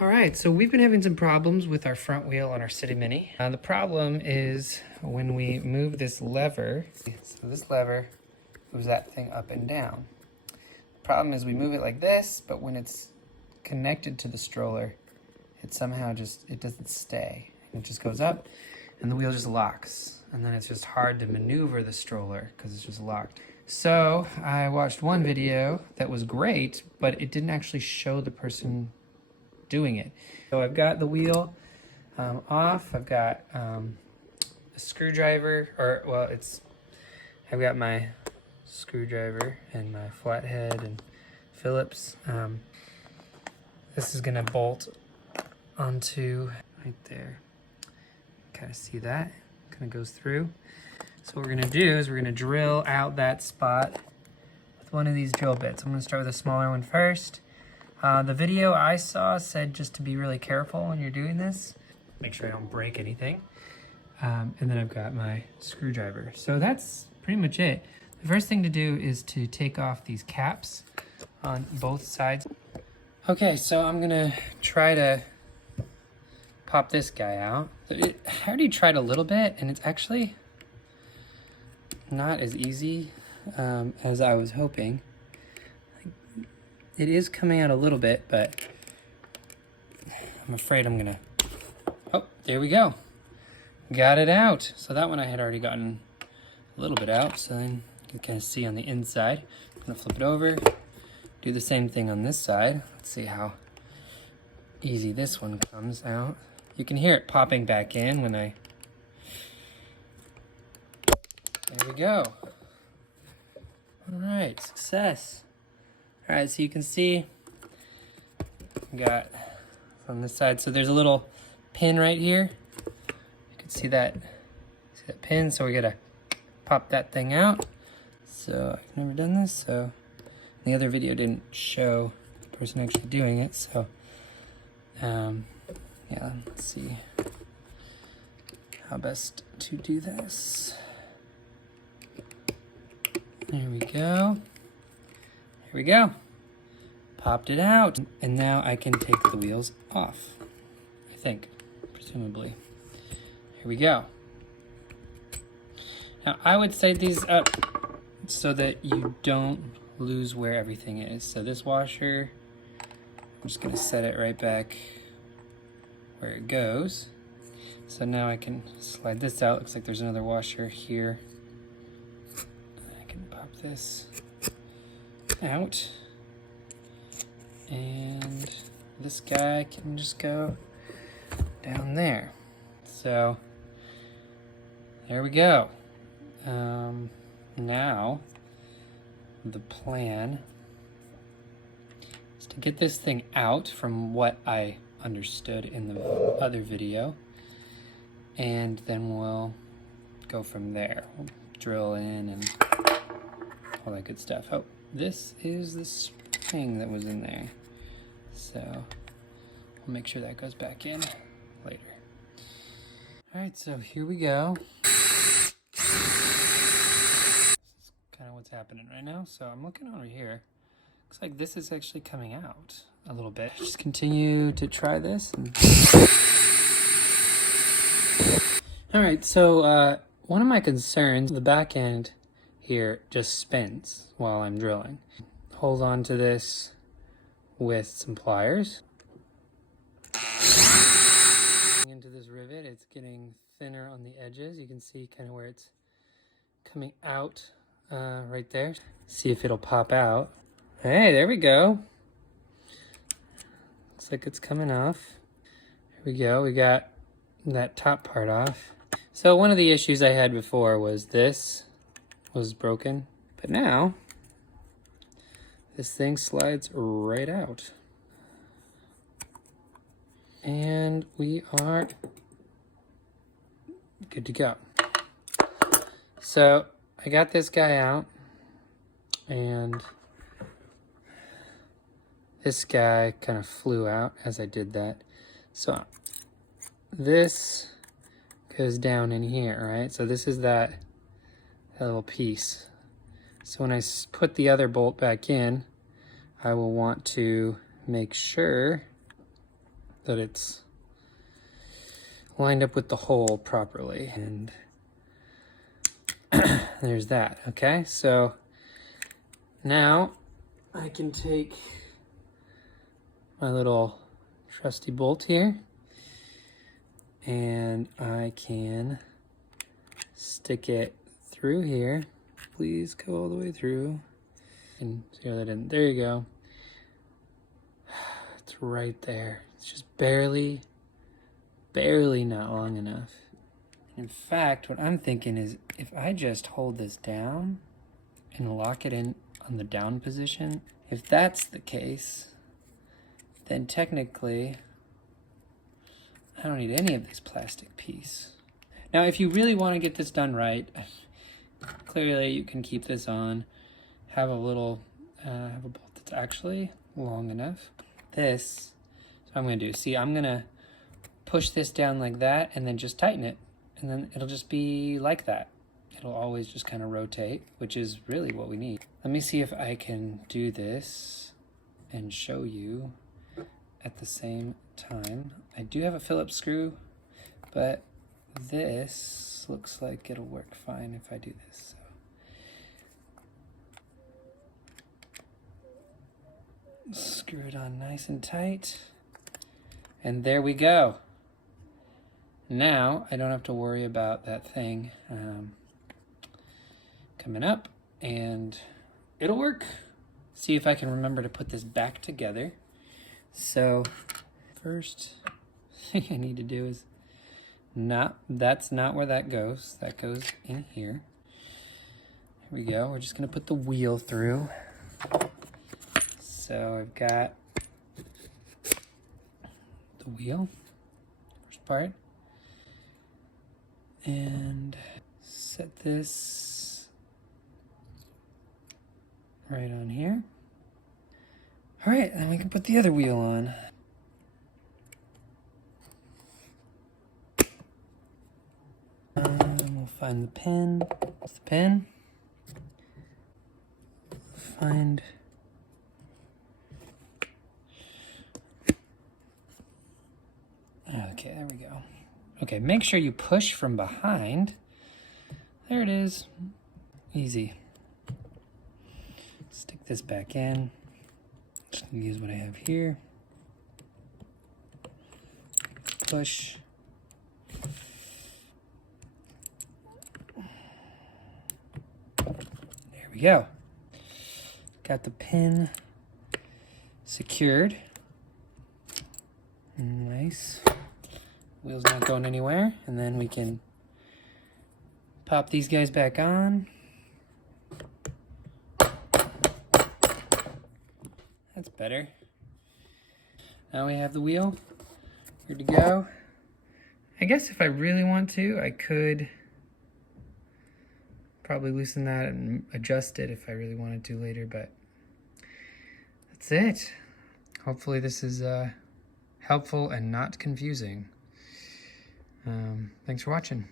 All right, so we've been having some problems with our front wheel on our Citi-Mini. The problem is when we move this lever, so this lever moves that thing up and down. The problem is we move it like this, but when it's connected to the stroller, it somehow it doesn't stay. It just goes up and the wheel just locks. And then it's just hard to maneuver the stroller because it's just locked. So I watched one video that was great, but it didn't actually show the person doing it. So I've got the wheel off. I've got a screwdriver, I've got my screwdriver and my flathead and Phillips. This is gonna bolt onto right there. Kind of see that? Kind of goes through. So what we're gonna do is we're gonna drill out that spot with one of these drill bits. I'm gonna start with a smaller one first. The video I saw said just to be really careful when you're doing this. Make sure I don't break anything. And then I've got my screwdriver. So that's pretty much it. The first thing to do is to take off these caps on both sides. Okay, so I'm gonna try to pop this guy out. I already tried a little bit and it's actually not as easy as I was hoping. It is coming out a little bit, but I'm afraid I'm gonna, oh, there we go. Got it out. So that one I had already gotten a little bit out, so then you can kind of see on the inside. I'm gonna flip it over, do the same thing on this side. Let's see how easy this one comes out. You can hear it popping back in when there we go. All right, success. All right, so you can see, got from this side, so there's a little pin right here. You can see that pin, so we gotta pop that thing out. So I've never done this, so the other video didn't show the person actually doing it, so yeah, let's see how best to do this. There we go. Here we go. Popped it out. And now I can take the wheels off, I think, presumably. Here we go. Now I would set these up so that you don't lose where everything is. So this washer, I'm just gonna set it right back where it goes. So now I can slide this out. Looks like there's another washer here. I can pop this out, and this guy can just go down there. So there we go. Now the plan is to get this thing out from what I understood in the other video, and then we'll go from there. We'll drill in and all that good stuff. Oh, this is the spring that was in there, so we'll make sure that goes back in later. All right, so here we go. This is kind of what's happening right now. So I'm looking over here. Looks like this is actually coming out a little bit. Just continue to try this. All right, so one of my concerns, the back end here just spins while I'm drilling. Hold on to this with some pliers. Into this rivet, it's getting thinner on the edges. You can see kind of where it's coming out right there. See if it'll pop out. Hey, there we go. Looks like it's coming off. Here we go. We got that top part off. So one of the issues I had before was this was broken, but now this thing slides right out. And we are good to go. So I got this guy out, and this guy kind of flew out as I did that. So this goes down in here, right? So this is that little piece. So when I put the other bolt back in, I will want to make sure that it's lined up with the hole properly. And there's that. Okay, so now I can take my little trusty bolt here and I can stick it through here. Please go all the way through. And see how that didn't. There you go. It's right there. It's just barely not long enough. In fact, what I'm thinking is if I just hold this down and lock it in on the down position, if that's the case, then technically I don't need any of this plastic piece. Now, if you really want to get this done right, clearly you can keep this on, have a little, have a bolt that's actually long enough. This, so I'm going to do, see, I'm going to push this down like that and then just tighten it. And then it'll just be like that. It'll always just kind of rotate, which is really what we need. Let me see if I can do this and show you at the same time. I do have a Phillips screw, but this looks like it'll work fine if I do this. So screw it on nice and tight. And there we go. Now I don't have to worry about that thing coming up, and it'll work. See if I can remember to put this back together. So first thing I need to do is that's not where that goes. That goes in here. Here we go. We're just gonna put the wheel through. So I've got the wheel, first part, and set this right on here. All right, then we can put the other wheel on. We'll find the pin. What's the pin? Find. Okay, there we go. Okay, make sure you push from behind. There it is. Easy. Stick this back in. Just gonna use what I have here. Push. There we go. Got the pin secured. Nice. Wheel's not going anywhere. And then we can pop these guys back on. That's better. Now we have the wheel. Good to go. I guess if I really want to, I could probably loosen that and adjust it if I really wanted to later, but that's it. Hopefully this is helpful and not confusing. Thanks for watching.